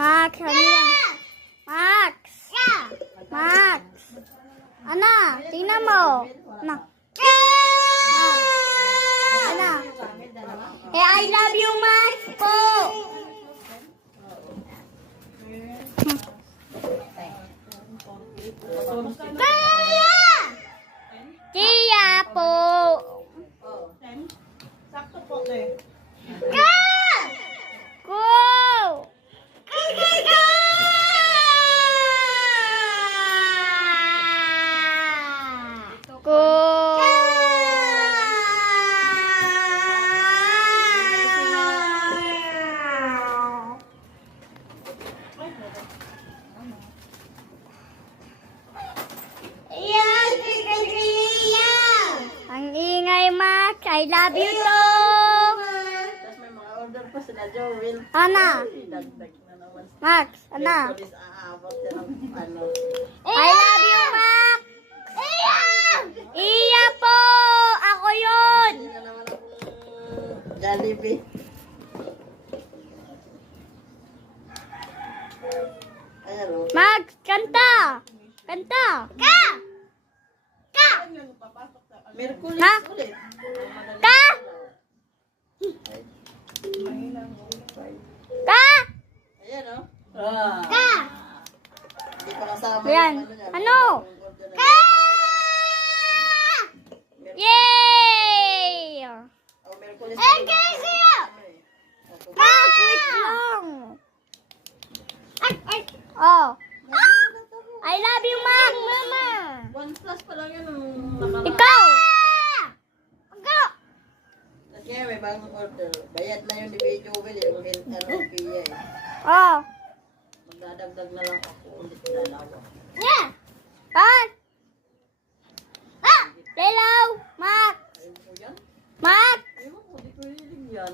Max, ano yan? Max! Max! Ana, tingnan mo. Ana. Ana. Hey, I love you, Max po. Tia po. Sakto po eh. Go! Go! Ang ingay, Max. I love you to. Tapos may mga order pa sila Joel. Ana. Dagdag na naman. Max, ana. Police aabot yan ang ano. I love you, Max. Iya po. Ako yun. Hindi na naman ang Jollibee. Ayan o. Max, kanta. Kanta. Ka. Merkulis Ha? ulit. Ka. Ka. Ayan o. Ah. Ka. Hindi pa kasama Ayan. yung niya. Ano? Ka. Yay! Oh, Merkulis. Ka, wait lang. Oh. I love you, Max. Mama. 1 plus pa lang yun ang nakaraan. Ikaw. Ikaw. Tapos ngayon may bagong order. Bayad na yun ni Bay Joel yung piya eh. Oh. Magdadagdag na lang ako ulit dalawa. Yeah. Ah. Hello, Max. Ayun po yan. Max. Ayun po, di ko hilig yan.